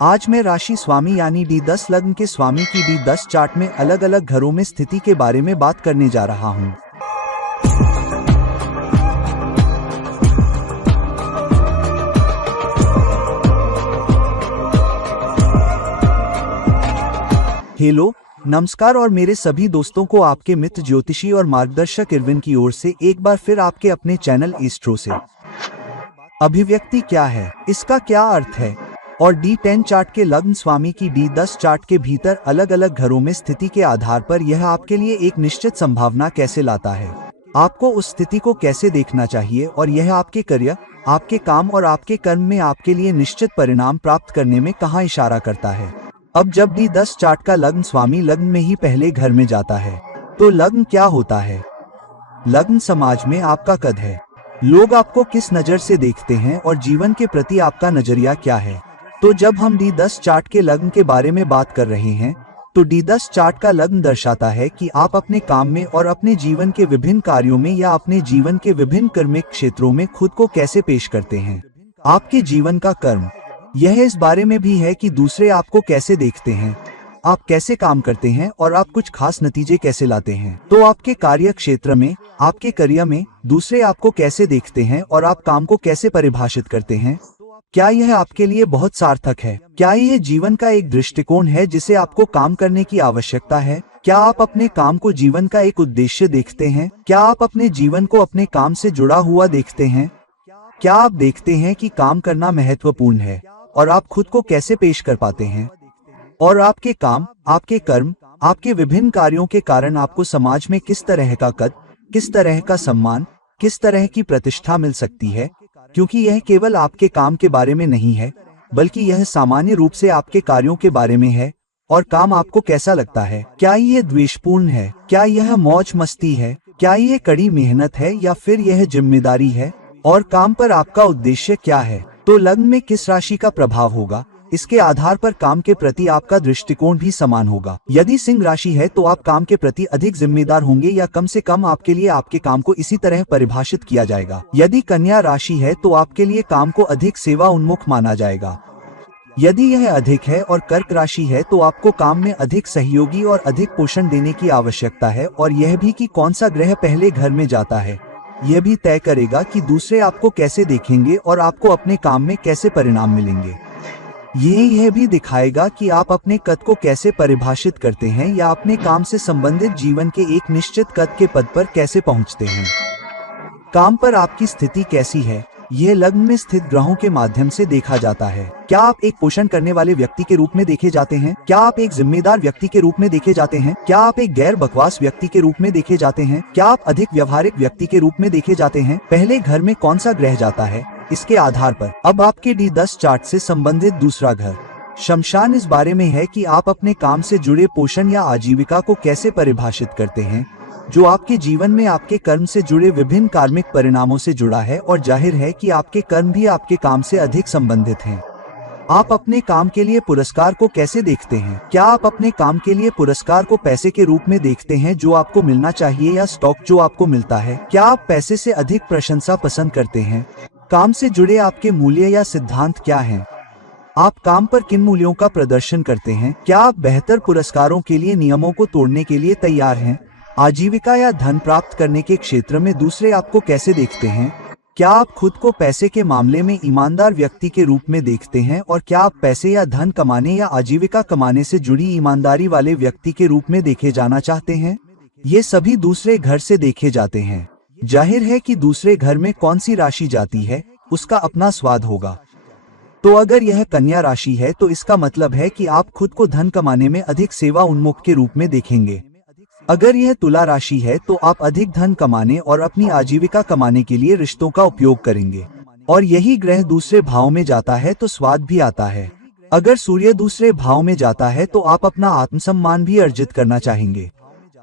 आज मैं राशि स्वामी यानी D10 लग्न के स्वामी की D10 चार्ट में अलग अलग घरों में स्थिति के बारे में बात करने जा रहा हूं। हेलो, नमस्कार और मेरे सभी दोस्तों को आपके मित्र ज्योतिषी और मार्गदर्शक इरविन की ओर से एक बार फिर आपके अपने चैनल एस्ट्रो से। अभिव्यक्ति क्या है, इसका क्या अर्थ है और D10 चार्ट के लग्न स्वामी की D10 चार्ट के भीतर अलग अलग घरों में स्थिति के आधार पर यह आपके लिए एक निश्चित संभावना कैसे लाता है, आपको उस स्थिति को कैसे देखना चाहिए और यह आपके करियर, आपके काम और आपके कर्म में आपके लिए निश्चित परिणाम प्राप्त करने में कहाँ इशारा करता है। अब जब D10 चार्ट का लग्न स्वामी लग्न में ही पहले घर में जाता है तो लग्न क्या होता है? लग्न समाज में आपका कद है, लोग आपको किस नजर से देखते हैं और जीवन के प्रति आपका नजरिया क्या है। तो जब हम D10 चार्ट के लग्न के बारे में बात कर रहे हैं तो D10 चार्ट का लग्न दर्शाता है कि आप अपने काम में और अपने जीवन के विभिन्न कार्यों में या अपने जीवन के विभिन्न कर्मिक क्षेत्रों में खुद को कैसे पेश करते हैं। आपके जीवन का कर्म यह इस बारे में भी है कि दूसरे आपको कैसे देखते हैं, आप कैसे काम करते हैं और आप कुछ खास नतीजे कैसे लाते हैं। तो आपके कार्य क्षेत्र में, आपके करियर में दूसरे आपको कैसे देखते हैं और आप काम को कैसे परिभाषित करते हैं। क्या यह आपके लिए बहुत सार्थक है? क्या यह जीवन का एक दृष्टिकोण है जिसे आपको काम करने की आवश्यकता है? क्या आप अपने काम को जीवन का एक उद्देश्य देखते हैं? क्या आप अपने जीवन को अपने काम से जुड़ा हुआ देखते हैं? क्या आप देखते हैं कि काम करना महत्वपूर्ण है और आप खुद को कैसे पेश कर पाते हैं और आपके काम, आपके कर्म, आपके विभिन्न कार्यों के कारण आपको समाज में किस तरह का कद, किस तरह का सम्मान, किस तरह की प्रतिष्ठा मिल सकती है। क्योंकि यह केवल आपके काम के बारे में नहीं है बल्कि यह सामान्य रूप से आपके कार्यों के बारे में है। और काम आपको कैसा लगता है? क्या यह द्वेषपूर्ण है? क्या यह मौज मस्ती है? क्या यह कड़ी मेहनत है या फिर यह जिम्मेदारी है? और काम पर आपका उद्देश्य क्या है? तो लग्न में किस राशि का प्रभाव होगा, इसके आधार पर काम के प्रति आपका दृष्टिकोण भी समान होगा। यदि सिंह राशि है तो आप काम के प्रति अधिक जिम्मेदार होंगे या कम से कम आपके लिए आपके काम को इसी तरह परिभाषित किया जाएगा। यदि कन्या राशि है तो आपके लिए काम को अधिक सेवा उन्मुख माना जाएगा। यदि यह अधिक है और कर्क राशि है तो आपको काम में अधिक सहयोगी और अधिक पोषण देने की आवश्यकता है। और यह भी कि कौन सा ग्रह पहले घर में जाता है यह भी तय करेगा कि दूसरे आपको कैसे देखेंगे और आपको अपने काम में कैसे परिणाम मिलेंगे। यह भी दिखाएगा कि आप अपने कद को कैसे परिभाषित करते हैं या अपने काम से संबंधित जीवन के एक निश्चित कद के पद पर कैसे पहुंचते हैं। काम पर आपकी स्थिति कैसी है, यह लग्न में स्थित ग्रहों के माध्यम से देखा जाता है। क्या आप एक पोषण करने वाले व्यक्ति के रूप में देखे जाते हैं? क्या आप एक जिम्मेदार व्यक्ति के रूप में देखे जाते हैं? क्या आप एक गैर बकवास व्यक्ति के रूप में देखे जाते हैं? क्या आप अधिक व्यवहारिक व्यक्ति के रूप में देखे जाते हैं? पहले घर में कौन सा ग्रह जाता है, इसके आधार पर अब आपके D10 चार्ट से संबंधित दूसरा घर शमशान इस बारे में है कि आप अपने काम से जुड़े पोषण या आजीविका को कैसे परिभाषित करते हैं, जो आपके जीवन में आपके कर्म से जुड़े विभिन्न कार्मिक परिणामों से जुड़ा है। और जाहिर है कि आपके कर्म भी आपके काम से अधिक संबंधित हैं। आप अपने काम के लिए पुरस्कार को कैसे देखते हैं? क्या आप अपने काम के लिए पुरस्कार को पैसे के रूप में देखते हैं जो आपको मिलना चाहिए या स्टॉक जो आपको मिलता है? क्या आप पैसे से अधिक प्रशंसा पसंद करते हैं? काम से जुड़े आपके मूल्य या सिद्धांत क्या हैं? आप काम पर किन मूल्यों का प्रदर्शन करते हैं? क्या आप बेहतर पुरस्कारों के लिए नियमों को तोड़ने के लिए तैयार हैं? आजीविका या धन प्राप्त करने के क्षेत्र में दूसरे आपको कैसे देखते हैं? क्या आप खुद को पैसे के मामले में ईमानदार व्यक्ति के रूप में देखते हैं? और क्या आप पैसे या धन कमाने या आजीविका कमाने से जुड़ी ईमानदारी वाले व्यक्ति के रूप में देखे जाना चाहते हैं? ये सभी दूसरे घर से देखे जाते हैं। जाहिर है कि दूसरे घर में कौन सी राशि जाती है उसका अपना स्वाद होगा। तो अगर यह कन्या राशि है तो इसका मतलब है कि आप खुद को धन कमाने में अधिक सेवा उन्मुख के रूप में देखेंगे। अगर यह तुला राशि है तो आप अधिक धन कमाने और अपनी आजीविका कमाने के लिए रिश्तों का उपयोग करेंगे। और यही ग्रह दूसरे भाव में जाता है तो स्वाद भी आता है। अगर सूर्य दूसरे भाव में जाता है तो आप अपना आत्मसम्मान भी अर्जित करना चाहेंगे।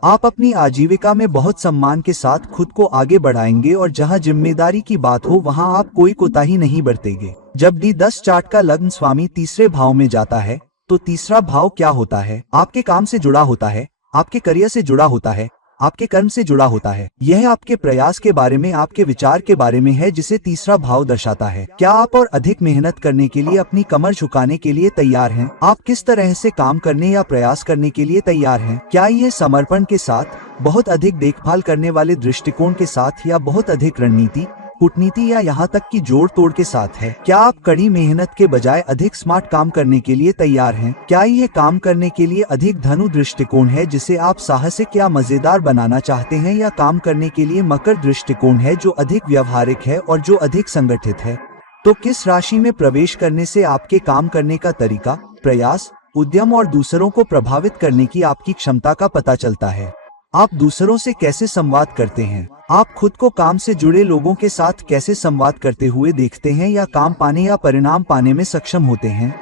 आप अपनी आजीविका में बहुत सम्मान के साथ खुद को आगे बढ़ाएंगे और जहां जिम्मेदारी की बात हो वहां आप कोई कोताही नहीं बरतेंगे। जब D10 चार्ट का लग्न स्वामी तीसरे भाव में जाता है तो तीसरा भाव क्या होता है? आपके काम से जुड़ा होता है, आपके करियर से जुड़ा होता है, आपके कर्म से जुड़ा होता है। यह आपके प्रयास के बारे में, आपके विचार के बारे में है, जिसे तीसरा भाव दर्शाता है। क्या आप और अधिक मेहनत करने के लिए, अपनी कमर झुकाने के लिए तैयार हैं? आप किस तरह से काम करने या प्रयास करने के लिए तैयार हैं? क्या यह समर्पण के साथ, बहुत अधिक देखभाल करने वाले दृष्टिकोण के साथ, या बहुत अधिक रणनीति, कूटनीति, या यहाँ तक कि जोड़ तोड़ के साथ है? क्या आप कड़ी मेहनत के बजाय अधिक स्मार्ट काम करने के लिए तैयार हैं? क्या यह काम करने के लिए अधिक धनु दृष्टिकोण है, जिसे आप साहसिक या मजेदार बनाना चाहते हैं, या काम करने के लिए मकर दृष्टिकोण है, जो अधिक व्यवहारिक है और जो अधिक संगठित है? तो किस राशि में प्रवेश करने से आपके काम करने का तरीका, प्रयास, उद्यम और दूसरों को प्रभावित करने की आपकी क्षमता का पता चलता है? आप दूसरों से कैसे संवाद करते हैं? आप खुद को काम से जुड़े लोगों के साथ कैसे संवाद करते हुए देखते हैं, या काम पाने या परिणाम पाने में सक्षम होते हैं?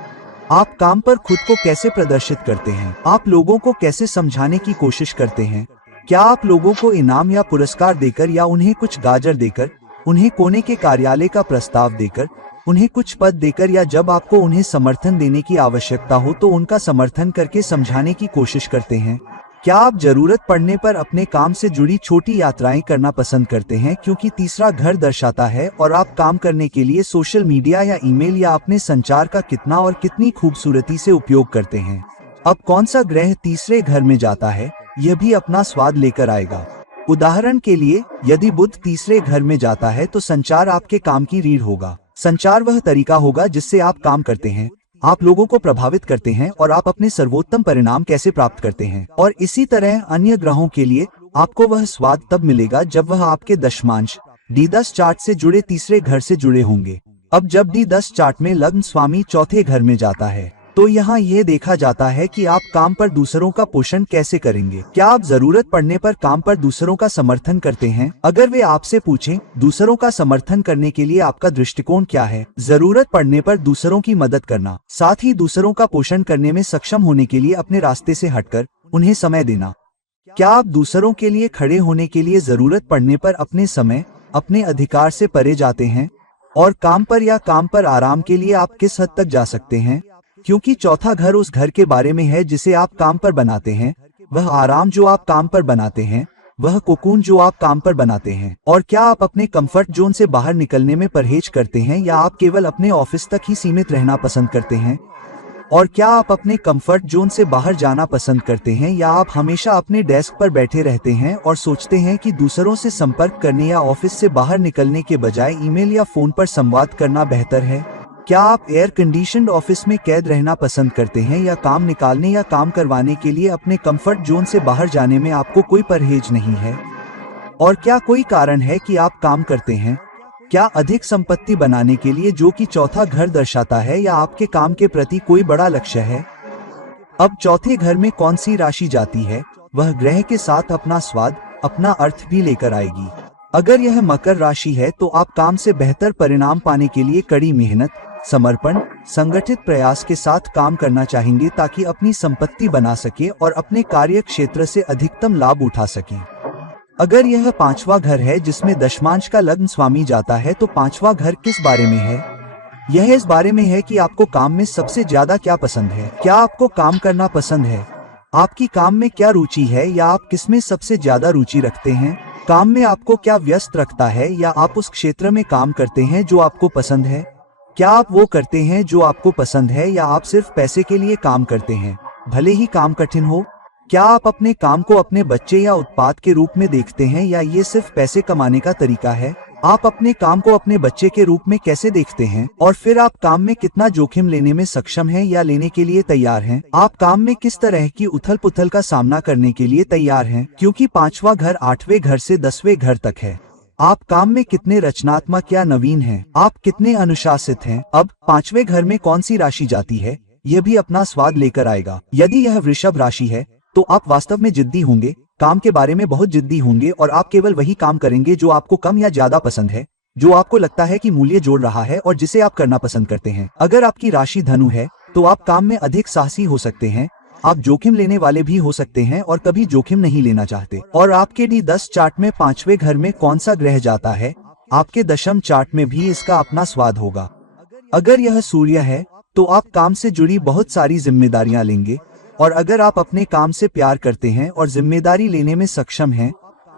आप काम पर खुद को कैसे प्रदर्शित करते हैं? आप लोगों को कैसे समझाने की कोशिश करते हैं? क्या आप लोगों को इनाम या पुरस्कार देकर, या उन्हें कुछ गाजर देकर, उन्हें कोने के कार्यालय का प्रस्ताव देकर, उन्हें कुछ पद देकर, या जब आपको उन्हें समर्थन देने की आवश्यकता हो तो उनका समर्थन करके समझाने की कोशिश करते हैं? क्या आप जरूरत पड़ने पर अपने काम से जुड़ी छोटी यात्राएं करना पसंद करते हैं, क्योंकि तीसरा घर दर्शाता है और आप काम करने के लिए सोशल मीडिया या ईमेल या अपने संचार का कितना और कितनी खूबसूरती से उपयोग करते हैं? अब कौन सा ग्रह तीसरे घर में जाता है, यह भी अपना स्वाद लेकर आएगा। उदाहरण के लिए, यदि बुध तीसरे घर में जाता है तो संचार आपके काम की रीढ़ होगा। संचार वह तरीका होगा जिससे आप काम करते हैं, आप लोगों को प्रभावित करते हैं और आप अपने सर्वोत्तम परिणाम कैसे प्राप्त करते हैं। और इसी तरह अन्य ग्रहों के लिए आपको वह स्वाद तब मिलेगा जब वह आपके दशमांश D10 चार्ट से जुड़े तीसरे घर से जुड़े होंगे। अब जब D10 चार्ट में लग्न स्वामी चौथे घर में जाता है तो यहाँ यह देखा जाता है कि आप काम पर दूसरों का पोषण कैसे करेंगे। क्या आप जरूरत पड़ने पर काम पर दूसरों का समर्थन करते हैं? अगर वे आपसे पूछें, दूसरों का समर्थन करने के लिए आपका दृष्टिकोण क्या है? जरूरत पड़ने पर दूसरों की मदद करना, साथ ही दूसरों का पोषण करने में सक्षम होने के लिए अपने रास्ते से हटकर उन्हें समय देना। क्या आप दूसरों के लिए खड़े होने के लिए जरूरत पड़ने पर अपने समय, अपने अधिकार से परे जाते हैं? और काम पर या काम पर आराम के लिए आप किस हद तक जा सकते हैं? क्योंकि चौथा घर उस घर के बारे में है जिसे आप काम पर बनाते हैं, वह आराम जो आप काम पर बनाते हैं, वह कोकून जो आप काम पर बनाते हैं। और क्या आप अपने कंफर्ट जोन से बाहर निकलने में परहेज करते हैं, या आप केवल अपने ऑफिस तक ही सीमित रहना पसंद करते हैं? और क्या आप अपने कंफर्ट जोन से बाहर जाना पसंद करते हैं, या आप हमेशा अपने डेस्क पर बैठे रहते हैं और सोचते हैं कि दूसरों से संपर्क करने या ऑफिस से बाहर निकलने के बजाय ईमेल या फोन पर संवाद करना बेहतर है? क्या आप एयर कंडीशन्ड ऑफिस में कैद रहना पसंद करते हैं, या काम निकालने या काम करवाने के लिए अपने कंफर्ट जोन से बाहर जाने में आपको कोई परहेज नहीं है? और क्या कोई कारण है कि आप काम करते हैं? क्या अधिक संपत्ति बनाने के लिए, जो कि चौथा घर दर्शाता है, या आपके काम के प्रति कोई बड़ा लक्ष्य है? अब चौथे घर में कौन सी राशि जाती है, वह ग्रह के साथ अपना स्वाद, अपना अर्थ भी लेकर आएगी। अगर यह मकर राशि है तो आप काम से बेहतर परिणाम पाने के लिए कड़ी मेहनत, समर्पण, संगठित प्रयास के साथ काम करना चाहेंगे ताकि अपनी संपत्ति बना सके और अपने कार्य क्षेत्र से अधिकतम लाभ उठा सके। अगर यह पांचवा घर है जिसमें दशमांश का लग्न स्वामी जाता है तो पांचवा घर किस बारे में है? यह इस बारे में है कि आपको काम में सबसे ज्यादा क्या पसंद है। क्या आपको काम करना पसंद है? आपकी काम में क्या रुचि है, या आप किसमें सबसे ज्यादा रुचि रखते हैं? काम में आपको क्या व्यस्त रखता है, या आप उस क्षेत्र में काम करते हैं जो आपको पसंद है? क्या आप वो करते हैं जो आपको पसंद है, या आप सिर्फ पैसे के लिए काम करते हैं, भले ही काम कठिन हो? क्या आप अपने काम को अपने बच्चे या उत्पाद के रूप में देखते हैं, या ये सिर्फ पैसे कमाने का तरीका है? आप अपने काम को अपने बच्चे के रूप में कैसे देखते हैं? और फिर आप काम में कितना जोखिम लेने में सक्षम हैं या लेने के लिए तैयार हैं? आप काम में किस तरह की उथल पुथल का सामना करने के लिए तैयार हैं? क्योंकि पांचवा घर 8वें घर से 10वें घर तक है। आप काम में कितने रचनात्मक या नवीन हैं? आप कितने अनुशासित हैं? अब 5वें घर में कौन सी राशि जाती है, यह भी अपना स्वाद लेकर आएगा। यदि यह वृषभ राशि है तो आप वास्तव में जिद्दी होंगे, काम के बारे में बहुत जिद्दी होंगे, और आप केवल वही काम करेंगे जो आपको कम या ज्यादा पसंद है, जो आपको लगता है कि मूल्य जोड़ रहा है और जिसे आप करना पसंद करते हैं। अगर आपकी राशि धनु है तो आप काम में अधिक साहसी हो सकते हैं, आप जोखिम लेने वाले भी हो सकते हैं और कभी जोखिम नहीं लेना चाहते। और आपके D10 चार्ट में 5वें घर में कौन सा ग्रह जाता है, आपके दशम चार्ट में भी इसका अपना स्वाद होगा। अगर यह सूर्य है तो आप काम से जुड़ी बहुत सारी जिम्मेदारियां लेंगे और अगर आप अपने काम से प्यार करते हैं और जिम्मेदारी लेने में सक्षम हैं,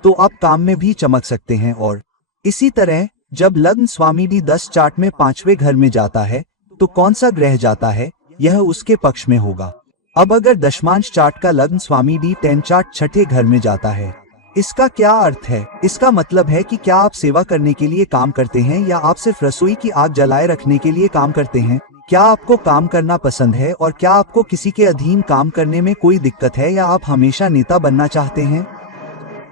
तो आप काम में भी चमक सकते हैं। और इसी तरह जब लग्न स्वामी D10 चार्ट में 5वें घर में जाता है तो कौन सा ग्रह जाता है, यह उसके पक्ष में होगा। अब अगर दशमांश चार्ट का लग्न स्वामी D10 चार्ट 6ठे घर में जाता है, इसका क्या अर्थ है? इसका मतलब है कि क्या आप सेवा करने के लिए काम करते हैं या आप सिर्फ रसोई की आग जलाए रखने के लिए काम करते हैं? क्या आपको काम करना पसंद है और क्या आपको किसी के अधीन काम करने में कोई दिक्कत है या आप हमेशा नेता बनना चाहते हैं?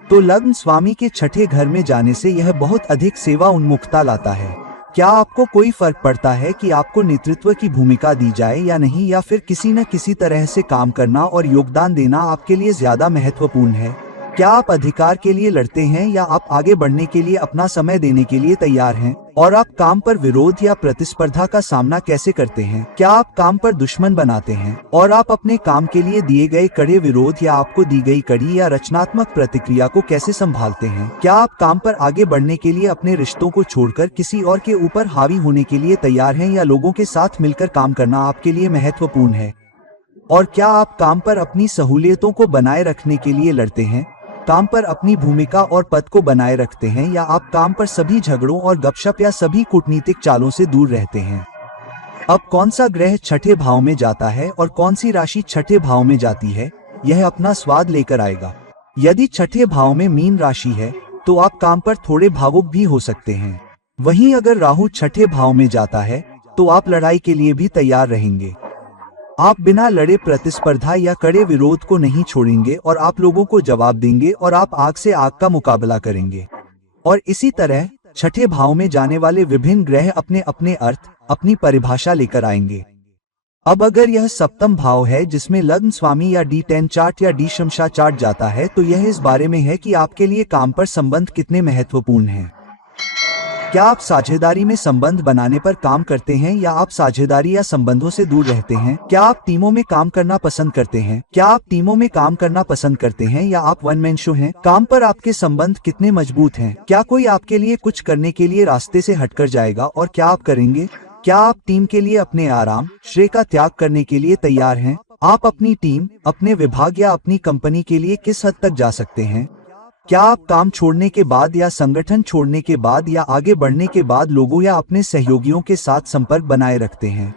तो लग्न स्वामी के 6ठे घर में जाने से यह बहुत अधिक सेवा उन्मुखता लाता है। क्या आपको कोई फर्क पड़ता है कि आपको नेतृत्व की भूमिका दी जाए या नहीं, या फिर किसी न किसी तरह से काम करना और योगदान देना आपके लिए ज्यादा महत्वपूर्ण है? क्या आप अधिकार के लिए लड़ते हैं या आप आगे बढ़ने के लिए अपना समय देने के लिए तैयार हैं? और आप काम पर विरोध या प्रतिस्पर्धा का सामना कैसे करते हैं? क्या आप काम पर दुश्मन बनाते हैं और आप अपने काम के लिए दिए गए कड़े विरोध या आपको दी गई कड़ी या रचनात्मक प्रतिक्रिया को कैसे संभालते हैं? क्या आप काम पर आगे बढ़ने के लिए अपने रिश्तों को छोड़कर किसी और के ऊपर हावी होने के लिए तैयार हैं, या लोगों के साथ मिलकर काम करना आपके लिए महत्वपूर्ण है? और क्या आप काम पर अपनी सहूलियतों को बनाए रखने के लिए लड़ते हैं, काम पर अपनी भूमिका और पद को बनाए रखते हैं, या आप काम पर सभी झगड़ों और गपशप या सभी कूटनीतिक चालों से दूर रहते हैं? अब कौन सा ग्रह 6ठे भाव में जाता है और कौन सी राशि 6ठे भाव में जाती है, यह अपना स्वाद लेकर आएगा। यदि 6ठे भाव में मीन राशि है तो आप काम पर थोड़े भावुक भी हो सकते हैं। वहीं अगर राहु 6ठे भाव में जाता है तो आप लड़ाई के लिए भी तैयार रहेंगे। आप बिना लड़े प्रतिस्पर्धा या कड़े विरोध को नहीं छोड़ेंगे और आप लोगों को जवाब देंगे और आप आग से आग का मुकाबला करेंगे। और इसी तरह 6ठे भाव में जाने वाले विभिन्न ग्रह अपने अपने अर्थ, अपनी परिभाषा लेकर आएंगे। अब अगर यह सप्तम भाव है जिसमें लग्न स्वामी या D10 चार्ट या D-शमशा चार्ट जाता है, तो यह इस बारे में है कि आपके लिए काम पर संबंध कितने महत्वपूर्ण हैं। क्या आप साझेदारी में संबंध बनाने पर काम करते हैं या आप साझेदारी या संबंधों से दूर रहते हैं? क्या आप टीमों में काम करना पसंद करते हैं? क्या आप टीमों में काम करना पसंद करते हैं या आप वन मैन शो हैं? काम पर आपके संबंध कितने मजबूत हैं? क्या कोई आपके लिए कुछ करने के लिए रास्ते से हटकर जाएगा और क्या आप करेंगे? क्या आप टीम के लिए अपने आराम, श्रेय का त्याग करने के लिए तैयार हैं? आप अपनी टीम, अपने विभाग या अपनी कंपनी के लिए किस हद तक जा सकते हैं? क्या आप काम छोड़ने के बाद या संगठन छोड़ने के बाद या आगे बढ़ने के बाद लोगों या अपने सहयोगियों के साथ संपर्क बनाए रखते हैं?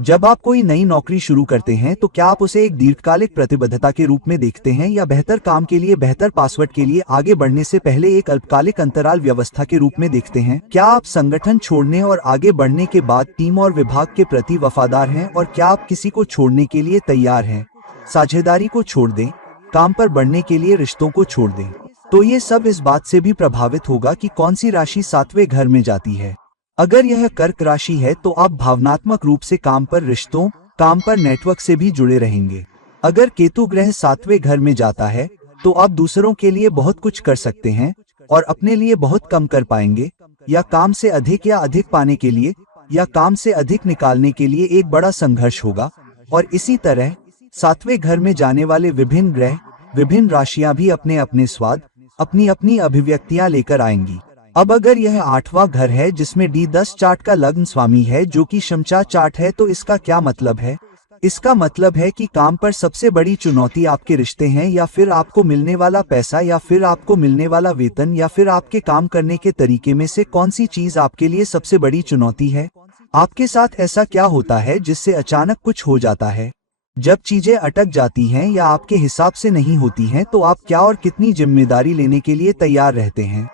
जब आप कोई नई नौकरी शुरू करते हैं तो क्या आप उसे एक दीर्घकालिक प्रतिबद्धता के रूप में देखते हैं या बेहतर काम के लिए बेहतर पासवर्ड के लिए आगे बढ़ने से पहले एक अल्पकालिक अंतराल व्यवस्था के रूप में देखते हैं? क्या आप संगठन छोड़ने और आगे बढ़ने के बाद टीम और विभाग के प्रति वफादार हैं और क्या आप किसी को छोड़ने के लिए तैयार हैं? साझेदारी को छोड़ दें, काम पर बढ़ने के लिए रिश्तों को छोड़ दें। तो ये सब इस बात से भी प्रभावित होगा कि कौन सी राशि 7वें घर में जाती है। अगर यह कर्क राशि है तो आप भावनात्मक रूप से काम पर रिश्तों, काम पर नेटवर्क से भी जुड़े रहेंगे। अगर केतु ग्रह 7वें घर में जाता है तो आप दूसरों के लिए बहुत कुछ कर सकते हैं और अपने लिए बहुत कम कर पाएंगे, या काम से अधिक पाने के लिए या काम से अधिक निकालने के लिए एक बड़ा संघर्ष होगा। और इसी तरह 7वें घर में जाने वाले विभिन्न ग्रह, विभिन्न राशियां भी अपने अपने स्वाद, अपनी अपनी अभिव्यक्तियां लेकर आएंगी। अब अगर यह 8वां घर है जिसमें D10 चार्ट का लग्न स्वामी है जो कि शमशा चार्ट है, तो इसका क्या मतलब है? इसका मतलब है कि काम पर सबसे बड़ी चुनौती आपके रिश्ते हैं, या फिर आपको मिलने वाला पैसा, या फिर आपको मिलने वाला वेतन, या फिर आपके काम करने के तरीके में से कौन सी चीज आपके लिए सबसे बड़ी चुनौती है? आपके साथ ऐसा क्या होता है जिससे अचानक कुछ हो जाता है? जब चीजें अटक जाती हैं या आपके हिसाब से नहीं होती हैं, तो आप क्या और कितनी जिम्मेदारी लेने के लिए तैयार रहते हैं?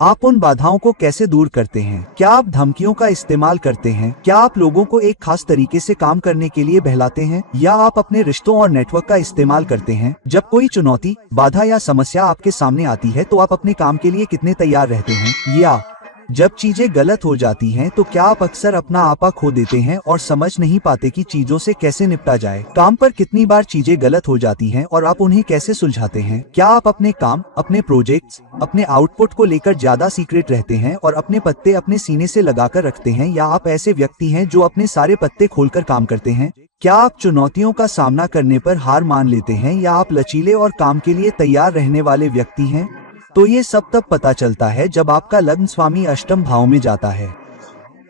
आप उन बाधाओं को कैसे दूर करते हैं? क्या आप धमकियों का इस्तेमाल करते हैं? क्या आप लोगों को एक खास तरीके से काम करने के लिए बहलाते हैं, या आप अपने रिश्तों और नेटवर्क का इस्तेमाल करते हैं? जब कोई चुनौती, बाधा या समस्या आपके सामने आती है तो आप अपने काम के लिए कितने तैयार रहते हैं? या जब चीजें गलत हो जाती हैं तो क्या आप अक्सर अपना आपा खो देते हैं और समझ नहीं पाते कि चीजों से कैसे निपटा जाए? काम पर कितनी बार चीजें गलत हो जाती हैं और आप उन्हें कैसे सुलझाते हैं? क्या आप अपने काम, अपने प्रोजेक्ट्स, अपने आउटपुट को लेकर ज्यादा सीक्रेट रहते हैं और अपने पत्ते अपने सीने से लगाकर रखते हैं, या आप ऐसे व्यक्ति हैं जो अपने सारे पत्ते खोलकर काम करते हैं? क्या आप चुनौतियों का सामना करने पर हार मान लेते हैं, या आप लचीले और काम के लिए तैयार रहने वाले व्यक्ति हैं? तो ये सब तब पता चलता है जब आपका लग्न स्वामी अष्टम भाव में जाता है।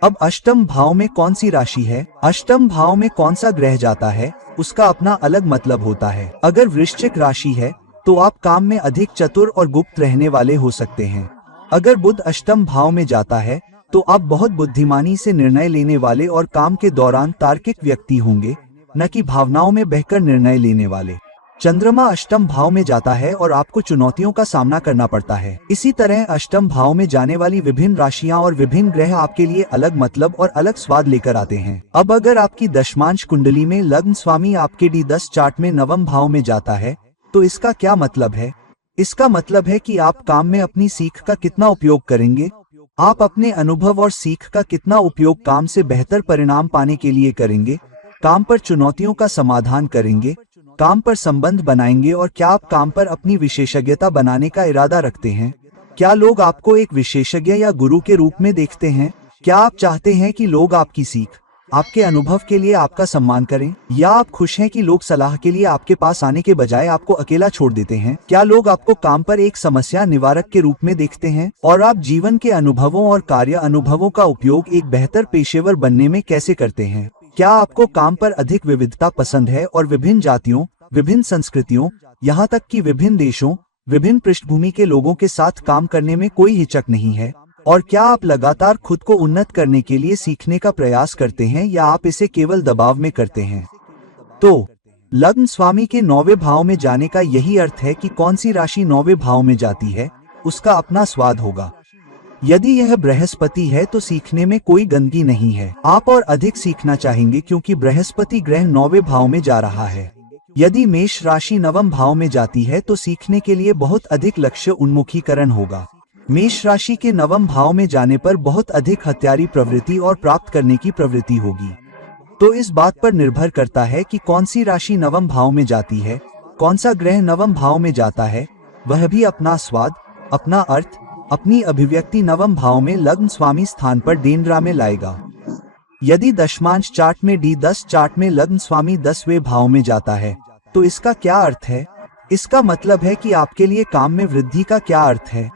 अब अष्टम भाव में कौन सी राशि है, अष्टम भाव में कौन सा ग्रह जाता है, उसका अपना अलग मतलब होता है। अगर वृश्चिक राशि है तो आप काम में अधिक चतुर और गुप्त रहने वाले हो सकते हैं। अगर बुध अष्टम भाव में जाता है तो आप बहुत बुद्धिमानी से निर्णय लेने वाले और काम के दौरान तार्किक व्यक्ति होंगे, न कि भावनाओं में बहकर निर्णय लेने वाले। चंद्रमा अष्टम भाव में जाता है और आपको चुनौतियों का सामना करना पड़ता है। इसी तरह अष्टम भाव में जाने वाली विभिन्न राशियां और विभिन्न ग्रह आपके लिए अलग मतलब और अलग स्वाद लेकर आते हैं। अब अगर आपकी दशमांश कुंडली में लग्न स्वामी आपके D10 चार्ट में नवम भाव में जाता है तो इसका क्या मतलब है? इसका मतलब है कि आप काम में अपनी सीख का कितना उपयोग करेंगे। आप अपने अनुभव और सीख का कितना उपयोग काम से बेहतर परिणाम पाने के लिए करेंगे। काम पर चुनौतियों का समाधान करेंगे, काम पर संबंध बनाएंगे, और क्या आप काम पर अपनी विशेषज्ञता बनाने का इरादा रखते हैं? क्या लोग आपको एक विशेषज्ञ या गुरु के रूप में देखते हैं? क्या आप चाहते हैं कि लोग आपकी सीख, आपके अनुभव के लिए आपका सम्मान करें, या आप खुश हैं कि लोग सलाह के लिए आपके पास आने के बजाय आपको अकेला छोड़ देते हैं? क्या लोग आपको काम पर एक समस्या निवारक के रूप में देखते हैं? और आप जीवन के अनुभवों और कार्य अनुभवों का उपयोग एक बेहतर पेशेवर बनने में कैसे करते हैं? क्या आपको काम पर अधिक विविधता पसंद है और विभिन्न जातियों, विभिन्न संस्कृतियों, यहाँ तक कि विभिन्न देशों, विभिन्न पृष्ठभूमि के लोगों के साथ काम करने में कोई हिचक नहीं है? और क्या आप लगातार खुद को उन्नत करने के लिए सीखने का प्रयास करते हैं, या आप इसे केवल दबाव में करते हैं? तो लग्न स्वामी के 9वें भाव में जाने का यही अर्थ है कि कौन सी राशि 9वें भाव में जाती है उसका अपना स्वाद होगा। यदि यह बृहस्पति है तो सीखने में कोई गंदगी नहीं है। आप और अधिक सीखना चाहेंगे क्योंकि बृहस्पति ग्रह 9वें भाव में जा रहा है। यदि मेष राशि 9वें भाव में जाती है तो सीखने के लिए बहुत अधिक लक्ष्य उन्मुखीकरण होगा। मेष राशि के 9वें भाव में जाने पर बहुत अधिक हत्यारी प्रवृत्ति और प्राप्त करने की प्रवृत्ति होगी। तो इस बात पर निर्भर करता है कि कौन सी राशि 9वें भाव में जाती है, कौन सा ग्रह 9वें भाव में जाता है, वह भी अपना स्वाद, अपना अर्थ, अपनी अभिव्यक्ति 9वें भाव में लग्न स्वामी स्थान पर डेंड्रा में लाएगा। यदि दशमांश चार्ट में D10 चार्ट में लग्न स्वामी 10वें भाव में जाता है तो इसका क्या अर्थ है? इसका मतलब है कि आपके लिए काम में वृद्धि का क्या अर्थ है?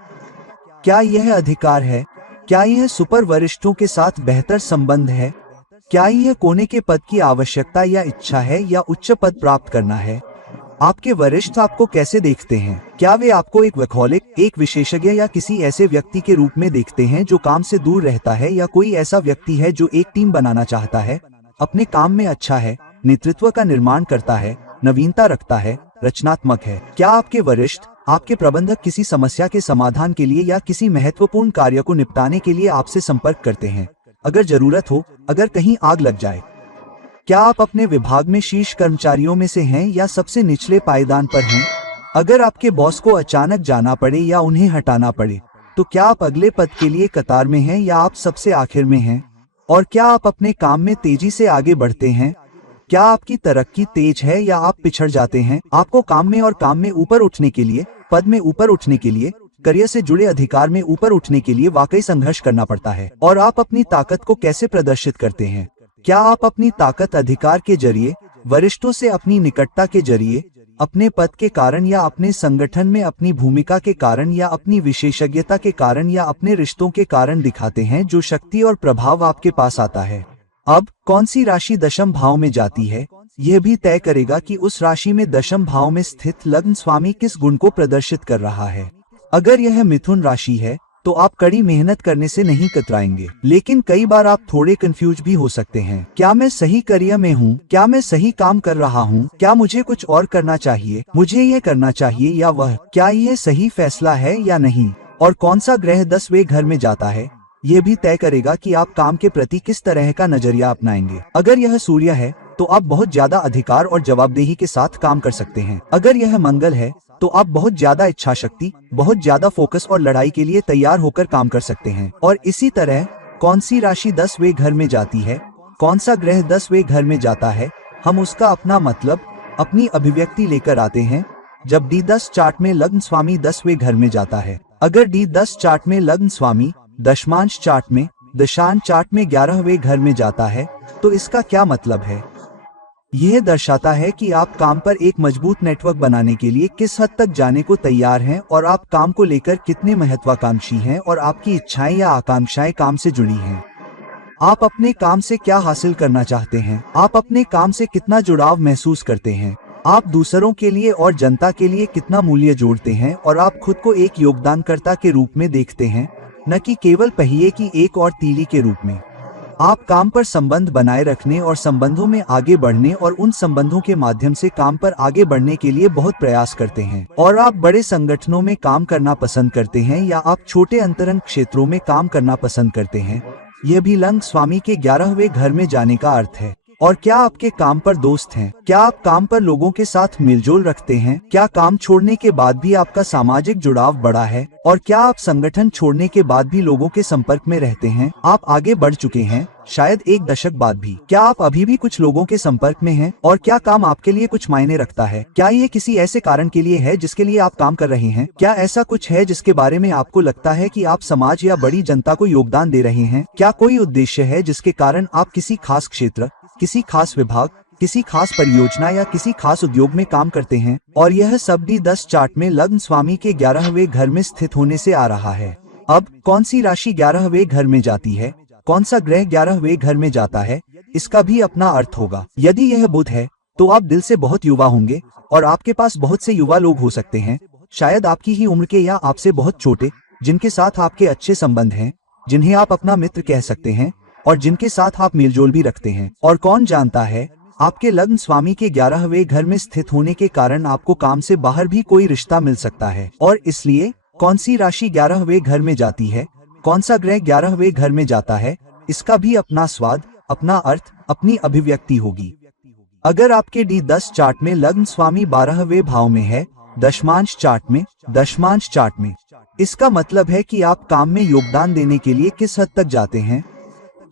क्या यह अधिकार है? क्या यह सुपर वरिष्ठों के साथ बेहतर संबंध है? क्या यह कोने के पद की आवश्यकता या इच्छा है, या उच्च पद प्राप्त करना है? आपके वरिष्ठ आपको कैसे देखते हैं? क्या वे आपको एक वर्कहॉलिक, एक विशेषज्ञ, या किसी ऐसे व्यक्ति के रूप में देखते हैं जो काम से दूर रहता है, या कोई ऐसा व्यक्ति है जो एक टीम बनाना चाहता है, अपने काम में अच्छा है, नेतृत्व का निर्माण करता है, नवीनता रखता है, रचनात्मक है? क्या आपके वरिष्ठ, आपके प्रबंधक किसी समस्या के समाधान के लिए या किसी महत्वपूर्ण कार्य को निपटाने के लिए आपसे संपर्क करते हैं, अगर जरूरत हो, अगर कहीं आग लग जाए? क्या आप अपने विभाग में शीर्ष कर्मचारियों में से हैं या सबसे निचले पायदान पर हैं? अगर आपके बॉस को अचानक जाना पड़े या उन्हें हटाना पड़े तो क्या आप अगले पद के लिए कतार में हैं या आप सबसे आखिर में हैं? और क्या आप अपने काम में तेजी से आगे बढ़ते हैं? क्या आपकी तरक्की तेज है या आप पिछड़ जाते हैं? आपको काम में और काम में ऊपर उठने के लिए, पद में ऊपर उठने के लिए, करियर से जुड़े अधिकार में ऊपर उठने के लिए वाकई संघर्ष करना पड़ता है। और आप अपनी ताकत को कैसे प्रदर्शित करते हैं? क्या आप अपनी ताकत अधिकार के जरिए, वरिष्ठों से अपनी निकटता के जरिए, अपने पद के कारण, या अपने संगठन में अपनी भूमिका के कारण, या अपनी विशेषज्ञता के कारण, या अपने रिश्तों के कारण दिखाते हैं जो शक्ति और प्रभाव आपके पास आता है? अब कौन सी राशि दशम भाव में जाती है यह भी तय करेगा कि उस राशि में दशम भाव में स्थित लग्न स्वामी किस गुण को प्रदर्शित कर रहा है। अगर यह मिथुन राशि है तो आप कड़ी मेहनत करने से नहीं कतराएंगे, लेकिन कई बार आप थोड़े कंफ्यूज भी हो सकते हैं। क्या मैं सही करियर में हूँ? क्या मैं सही काम कर रहा हूँ? क्या मुझे कुछ और करना चाहिए? मुझे ये करना चाहिए या वह? क्या यह सही फैसला है या नहीं? और कौन सा ग्रह 10वें घर में जाता है यह भी तय करेगा कि आप काम के प्रति किस तरह का नजरिया अपनाएंगे। अगर यह सूर्य है तो आप बहुत ज्यादा अधिकार और जवाबदेही के साथ काम कर सकते हैं। अगर यह मंगल है तो आप बहुत ज्यादा इच्छा शक्ति, बहुत ज्यादा फोकस और लड़ाई के लिए तैयार होकर काम कर सकते हैं। और इसी तरह कौन सी राशि 10वें घर में जाती है, कौन सा ग्रह 10वें घर में जाता है, हम उसका अपना मतलब, अपनी अभिव्यक्ति लेकर आते हैं। जब D10 चार्ट में लग्न स्वामी 10वें घर में जाता है, अगर D10 चार्ट में लग्न स्वामी दशमांश चार्ट में, दशांश चार्ट में 11वें घर में जाता है तो इसका क्या मतलब है? यह दर्शाता है कि आप काम पर एक मजबूत नेटवर्क बनाने के लिए किस हद तक जाने को तैयार हैं, और आप काम को लेकर कितने महत्वाकांक्षी हैं, और आपकी इच्छाएं या आकांक्षाएं काम से जुड़ी हैं। आप अपने काम से क्या हासिल करना चाहते हैं? आप अपने काम से कितना जुड़ाव महसूस करते हैं? आप दूसरों के लिए और जनता के लिए कितना मूल्य जोड़ते हैं और आप खुद को एक योगदानकर्ता के रूप में देखते हैं, न कि केवल पहिए की एक और तीली के रूप में। आप काम पर संबंध बनाए रखने और संबंधों में आगे बढ़ने और उन संबंधों के माध्यम से काम पर आगे बढ़ने के लिए बहुत प्रयास करते हैं। और आप बड़े संगठनों में काम करना पसंद करते हैं या आप छोटे अंतरंग क्षेत्रों में काम करना पसंद करते हैं। यह भी लंग स्वामी के 11वें घर में जाने का अर्थ है। और क्या आपके काम पर दोस्त हैं? क्या आप काम पर लोगों के साथ मेलजोल रखते हैं? क्या काम छोड़ने के बाद भी आपका सामाजिक जुड़ाव बढ़ा है? और क्या आप संगठन छोड़ने के बाद भी लोगों के संपर्क में रहते हैं? आप आगे बढ़ चुके हैं, शायद एक दशक बाद भी। क्या आप अभी भी कुछ लोगों के संपर्क में हैं? और क्या काम आपके लिए कुछ मायने रखता है? क्या ये किसी ऐसे कारण के लिए है जिसके लिए आप काम कर रहे हैं? क्या ऐसा कुछ है जिसके बारे में आपको लगता है कि आप समाज या बड़ी जनता को योगदान दे रहे हैं? क्या कोई उद्देश्य है जिसके कारण आप किसी खास क्षेत्र, किसी खास विभाग, किसी खास परियोजना या किसी खास उद्योग में काम करते हैं? और यह सब D10 चार्ट में लग्न स्वामी के 11वें घर में स्थित होने से आ रहा है। अब कौन सी राशि 11वें घर में जाती है, कौन सा ग्रह 11वें घर में जाता है, इसका भी अपना अर्थ होगा। यदि यह बुध है तो आप दिल से बहुत युवा होंगे और आपके पास बहुत से युवा लोग हो सकते हैं, शायद आपकी ही उम्र के या आपसे बहुत छोटे, जिनके साथ आपके अच्छे संबंध हैं, जिन्हें आप अपना मित्र कह सकते हैं और जिनके साथ आप मेलजोल भी रखते हैं। और कौन जानता है, आपके लग्न स्वामी के 11वें घर में स्थित होने के कारण आपको काम से बाहर भी कोई रिश्ता मिल सकता है। और इसलिए कौन सी राशि 11वें घर में जाती है, कौन सा ग्रह 11वें घर में जाता है, इसका भी अपना स्वाद, अपना अर्थ, अपनी अभिव्यक्ति होगी। अगर आपके D10 चार्ट में लग्न स्वामी 12वें भाव में है, दशमांश चार्ट में, इसका मतलब है कि आप काम में योगदान देने के लिए किस हद तक जाते हैं।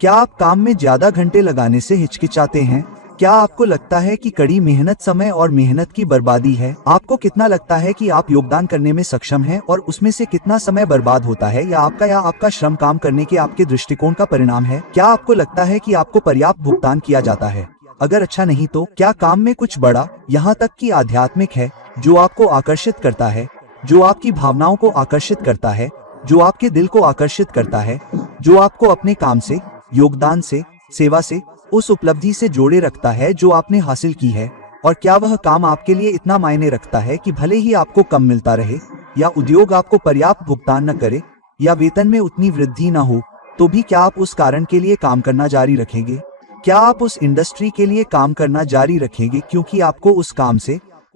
क्या आप काम में ज्यादा घंटे लगाने से हिचकिचाते हैं? क्या आपको लगता है कि कड़ी मेहनत समय और मेहनत की बर्बादी है? आपको कितना लगता है कि आप योगदान करने में सक्षम हैं और उसमें से कितना समय बर्बाद होता है या आपका श्रम काम करने के आपके दृष्टिकोण का परिणाम है? क्या आपको लगता है कि आपको पर्याप्त भुगतान किया जाता है? अगर अच्छा नहीं तो क्या काम में कुछ बड़ा, यहाँ तक कि आध्यात्मिक है, जो आपको आकर्षित करता है, जो आपकी भावनाओं को आकर्षित करता है, जो आपके दिल को आकर्षित करता है, जो आपको अपने काम से, योगदान से, सेवा से, उस उपलब्धि से जोड़े रखता है जो आपने हासिल की है? और क्या वह काम आपके लिए इतना मायने रखता है कि भले ही आपको कम मिलता रहे या उद्योग आपको पर्याप्त भुगतान न करे या वेतन में उतनी वृद्धि न हो, तो भी क्या आप उस कारण के लिए काम करना जारी रखेंगे? क्या आप उस इंडस्ट्री के लिए काम करना जारी रखेंगे क्योंकि आपको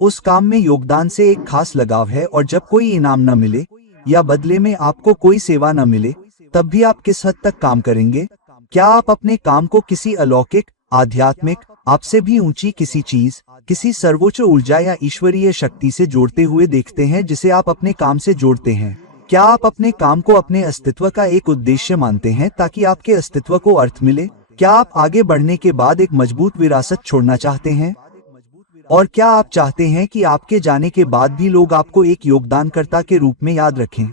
उस काम में योगदान से एक खास लगाव है और जब कोई इनाम न मिले या बदले में आपको कोई सेवा न मिले, तब भी आप किस हद तक काम करेंगे? क्या आप अपने काम को किसी अलौकिक, आध्यात्मिक, आपसे भी ऊंची किसी चीज, किसी सर्वोच्च ऊर्जा या ईश्वरीय शक्ति से जोड़ते हुए देखते हैं जिसे आप अपने काम से जोड़ते हैं? क्या आप अपने काम को अपने अस्तित्व का एक उद्देश्य मानते हैं ताकि आपके अस्तित्व को अर्थ मिले? क्या आप आगे बढ़ने के बाद एक मजबूत विरासत छोड़ना चाहते हैं? और क्या आप चाहते हैं कि आपके जाने के बाद भी लोग आपको एक योगदानकर्ता के रूप में याद रखें,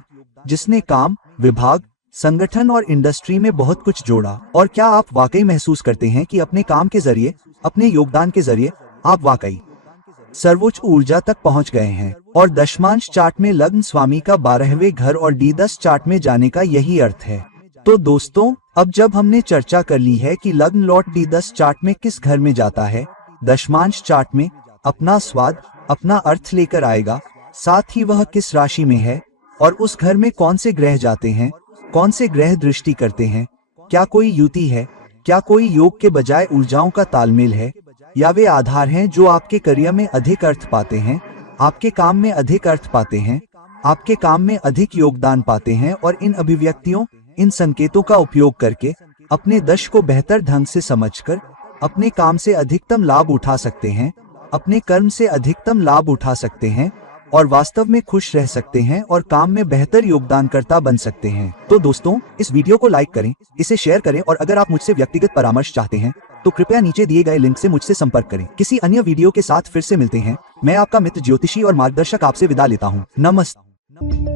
जिसने काम, विभाग, संगठन और इंडस्ट्री में बहुत कुछ जोड़ा? और क्या आप वाकई महसूस करते हैं कि अपने काम के जरिए, अपने योगदान के जरिए आप वाकई सर्वोच्च ऊर्जा तक पहुंच गए हैं? और दशमांश चार्ट में लग्न स्वामी का 12वें घर और D10 चार्ट में जाने का यही अर्थ है। तो दोस्तों, अब जब हमने चर्चा कर ली है कि लग्न लॉर्ड D10 चार्ट में किस घर में जाता है, दशमांश चार्ट में अपना स्वाद, अपना अर्थ लेकर आएगा, साथ ही वह किस राशि में है और उस घर में कौन से ग्रह जाते हैं, कौन से ग्रह दृष्टि करते हैं, क्या कोई युति है, क्या कोई योग के बजाय ऊर्जाओं का तालमेल है, या वे आधार हैं जो आपके करियर में अधिक अर्थ पाते हैं, आपके काम में अधिक अर्थ पाते हैं, आपके काम में अधिक योगदान पाते हैं और इन अभिव्यक्तियों, इन संकेतों का उपयोग करके अपने दश को बेहतर ढंग से समझकर अपने काम से अधिकतम लाभ उठा सकते हैं, अपने कर्म से अधिकतम लाभ उठा सकते हैं और वास्तव में खुश रह सकते हैं और काम में बेहतर योगदानकर्ता बन सकते हैं। तो दोस्तों, इस वीडियो को लाइक करें, इसे शेयर करें और अगर आप मुझसे व्यक्तिगत परामर्श चाहते हैं तो कृपया नीचे दिए गए लिंक से मुझसे संपर्क करें। किसी अन्य वीडियो के साथ फिर से मिलते हैं। मैं आपका मित्र ज्योतिषी और मार्गदर्शक आपसे विदा लेता हूँ। नमस्ते।